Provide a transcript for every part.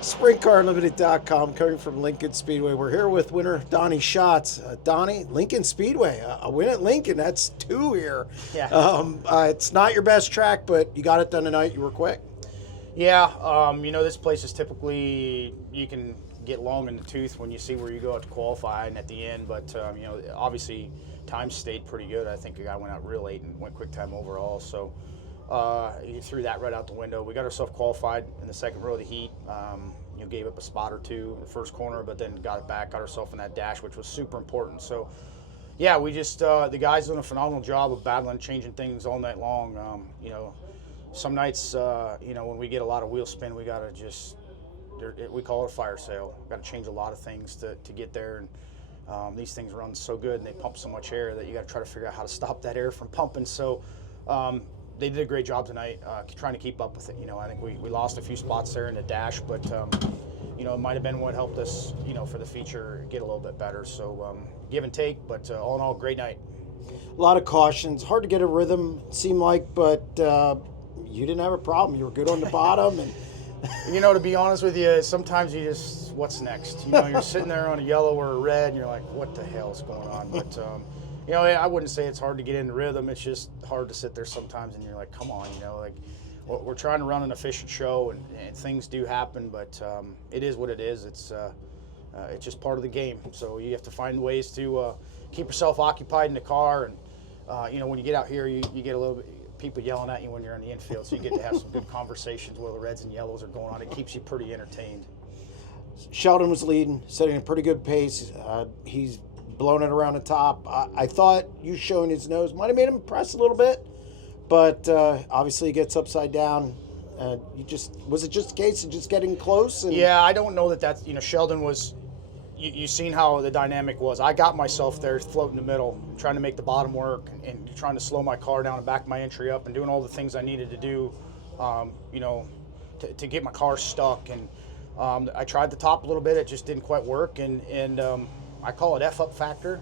SprintCarUnlimited.com, coming from Lincoln Speedway. We're here with winner Donny Schatz. Donny, Lincoln Speedway, a win at Lincoln. That's two here. Yeah. It's not your best track, but you got it done tonight. You were quick. Yeah, this place is typically, you can get long in the tooth when you see where you go out to qualify and at the end, but, obviously time stayed pretty good. I think a guy went out real late and went quick time overall, so you threw that right out the window. We got ourselves qualified in the second row of the heat. Gave up a spot or two in the first corner, but then got it back, got ourselves in that dash, which was super important. So, yeah, we just, the guys doing a phenomenal job of battling, changing things all night long. Some nights, when we get a lot of wheel spin, we got to just, we call it a fire sale. Got to change a lot of things to get there. And these things run so good and they pump so much air that you got to try to figure out how to stop that air from pumping. So they did a great job tonight trying to keep up with it. I think we lost a few spots there in the dash, but, it might have been what helped us, for the feature get a little bit better. So give and take, but all in all, great night. A lot of cautions. Hard to get a rhythm, it seemed like, but you didn't have a problem. You were good on the bottom. And to be honest with you, sometimes you just, what's next? You're sitting there on a yellow or a red, and you're like, what the hell is going on? But, I wouldn't say it's hard to get into rhythm. It's just hard to sit there sometimes, and you're like, come on, we're trying to run an efficient show, and things do happen, but it is what it is. It's just part of the game. So you have to find ways to keep yourself occupied in the car, and, when you get out here, you get a little bit, people yelling at you when you're in the infield, so you get to have some good conversations while the reds and yellows are going on. It keeps you pretty entertained. Sheldon was leading, setting a pretty good pace. He's blown it around the top. I thought you showing his nose might have made him press a little bit, but obviously he gets upside down. Was it just a case of just getting close? Yeah, I don't know that's, Sheldon was, you seen how the dynamic was. I got myself there floating in the middle, trying to make the bottom work and trying to slow my car down and back my entry up and doing all the things I needed to do, to get my car stuck. And I tried the top a little bit. It just didn't quite work. And I call it F-up factor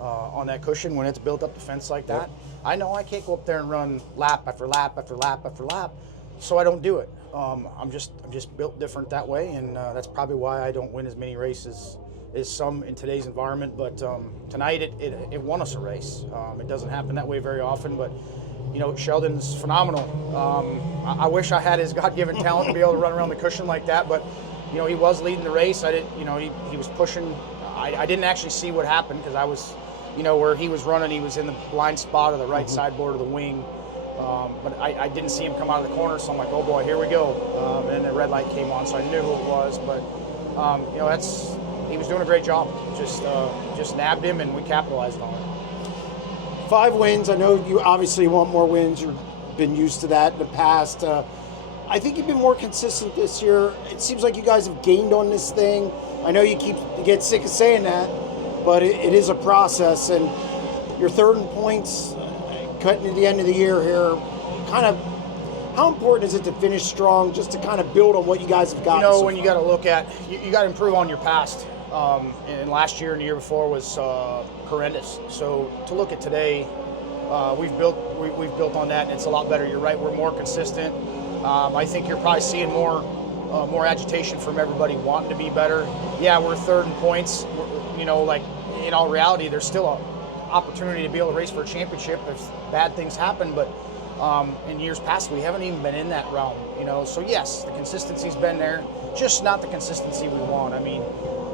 on that cushion when it's built up the fence like that. Yep. I know I can't go up there and run lap after lap after lap after lap, so I don't do it. I'm just built different that way, and that's probably why I don't win as many races as some in today's environment. But tonight it won us a race. It doesn't happen that way very often, but Sheldon's phenomenal. I wish I had his God-given talent to be able to run around the cushion like that, but he was leading the race. I didn't, he was pushing. I didn't actually see what happened because I was, where he was running, he was in the blind spot of the right sideboard of the wing. But I didn't see him come out of the corner, so I'm like, oh boy, here we go. And the red light came on, so I knew who it was. But, he was doing a great job. Just nabbed him, and we capitalized on it. 5 wins. I know you obviously want more wins. You've been used to that in the past. I think you've been more consistent this year. It seems like you guys have gained on this thing. I know you get sick of saying that, but it is a process. And you're third in points, cutting to the end of the year here. How important is it to finish strong, just to kind of build on what you guys have got? When you got to look at, you got to improve on your past. And last year and the year before was horrendous. So to look at today, we've built on that, and it's a lot better. You're right, we're more consistent. I think you're probably seeing more agitation from everybody wanting to be better. Yeah, we're third in points. In all reality, there's still an opportunity to be able to race for a championship if bad things happen, but in years past, we haven't even been in that realm, So yes, the consistency's been there, just not the consistency we want. I mean,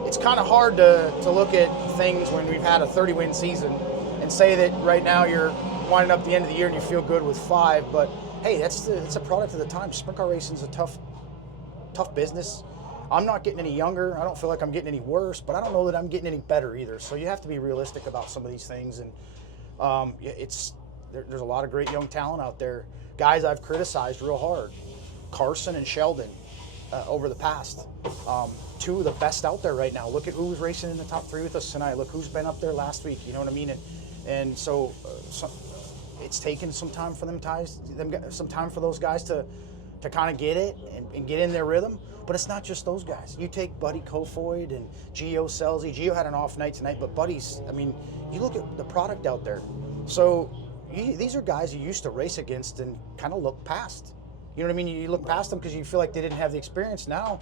it's kind of hard to look at things when we've had a 30-win season and say that right now you're winding up the end of the year and you feel good with 5, but hey, it's a product of the time. Sprint car racing is a tough business. I'm not getting any younger. I don't feel like I'm getting any worse, but I don't know that I'm getting any better either. So you have to be realistic about some of these things. And there's a lot of great young talent out there. Guys I've criticized real hard, Carson and Sheldon, over the past. 2 of the best out there right now. Look at who was racing in the top 3 with us tonight. Look who's been up there last week. You know what I mean? And so it's taken some time for some time for those guys to kind of get it and get in their rhythm. But it's not just those guys. You take Buddy Kofoid and Gio Selzy. Gio had an off night tonight, but Buddy's, you look at the product out there. So these are guys you used to race against and kind of look past. You know what I mean? You look past them because you feel like they didn't have the experience. Now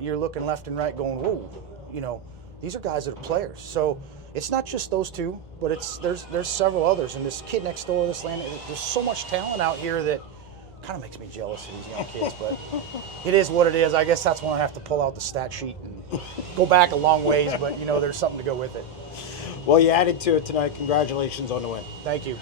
you're looking left and right going, whoa, you know, these are guys that are players. So it's not just those two, but there's several others. And this kid next door, this land, there's so much talent out here that kind of makes me jealous of these young kids. But it is what it is. I guess that's when I have to pull out the stat sheet and go back a long ways. But, you know, there's something to go with it. Well, you added to it tonight. Congratulations on the win. Thank you.